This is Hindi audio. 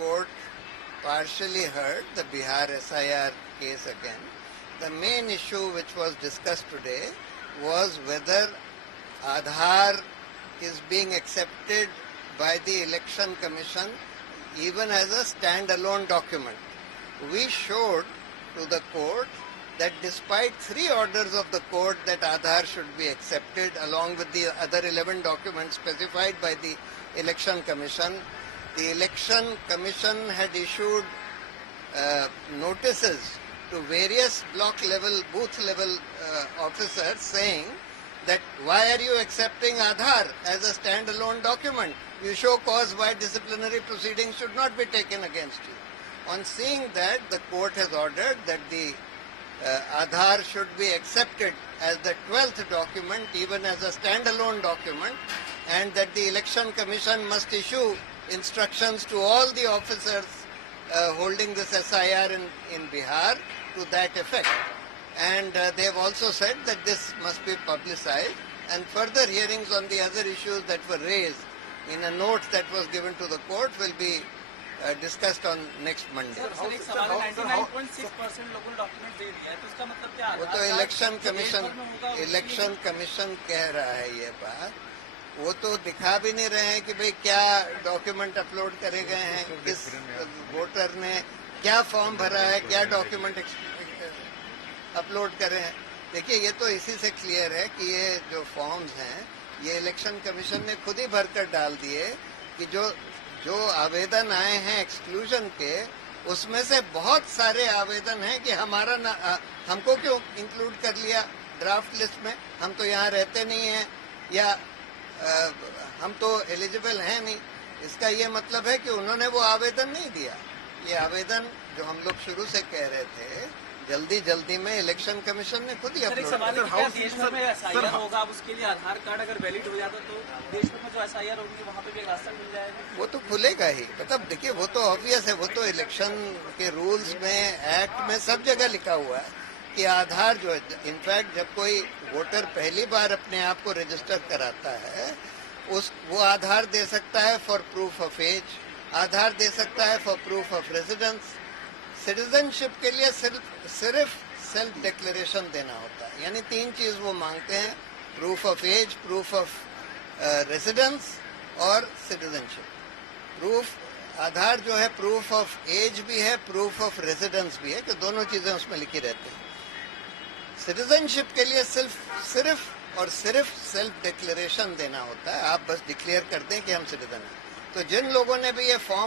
court partially heard the Bihar SIR case again. The main issue which was discussed today was whether Aadhaar is being accepted by the Election Commission even as a standalone document. We showed to the court that despite 3 orders of the court that Aadhaar should be accepted along with the other 11 documents specified by the Election Commission, the Election Commission had issued notices to various block level, booth level officers saying that why are you accepting Aadhaar as a standalone document? You show cause why disciplinary proceedings should not be taken against you. On seeing that, the court has ordered that the Aadhaar should be accepted as the 12th document, even as a standalone document, and that the Election Commission must issue instructions to all the officers holding this SIR in Bihar to that effect. And they have also said that this must be publicized, and further hearings on the other issues that were raised in a note that was given to the court will be discussed on next Monday. वो तो इलेक्शन कमीशन कह रहा है ये बात, वो तो दिखा भी नहीं रहे हैं कि भाई क्या डॉक्यूमेंट अपलोड करे गए हैं, किस वोटर ने क्या फॉर्म भरा है, क्या डॉक्यूमेंट अपलोड करे हैं. देखिए, ये तो इसी से क्लियर है कि ये जो फॉर्म्स हैं ये इलेक्शन कमीशन ने खुद ही भरकर डाल दिए कि जो आवेदन आए हैं एक्सक्लूजन के, उसमें से बहुत सारे आवेदन हैं कि हमको क्यों इंक्लूड कर लिया ड्राफ्ट लिस्ट में, हम तो यहाँ रहते नहीं हैं या हम तो एलिजिबल हैं नहीं. इसका ये मतलब है कि उन्होंने वो आवेदन नहीं दिया. ये आवेदन जो हम लोग शुरू से कह रहे थे, जल्दी में इलेक्शन कमीशन ने खुद ही अपलोड किया. देश भर में एसआईआर होगा, उसके लिए आधार कार्ड अगर वैलिड हो जाता तो देश भर में जो एसआईआर होगी वहाँ पे भी रास्ता मिल जाएगा. वो तो खुलेगा ही. मतलब देखिए, वो तो ऑब्वियस है, वो तो इलेक्शन के रूल्स में, एक्ट में, सब जगह लिखा हुआ है कि आधार जो है, इनफैक्ट जब कोई वोटर पहली बार अपने आप को रजिस्टर कराता है, वो आधार दे सकता है फॉर प्रूफ ऑफ एज, आधार दे सकता है for proof of residence. Citizenship के लिए सिर्फ सेल्फ डिक्लेरेशन देना होता है. यानी 3 चीज वो मांगते हैं: proof of age, proof of residence और सिटीजनशिप. आधार जो है प्रूफ ऑफ एज भी है, प्रूफ ऑफ रेजिडेंस भी है, कि दोनों चीजें उसमें लिखी रहती हैं. सिटीजनशिप के लिए सिर्फ सेल्फ डिक्लेरेशन देना होता है. आप बस डिक्लेयर कर दें कि हम सिटीजन हैं. तो जिन लोगों ने भी ये फॉर्म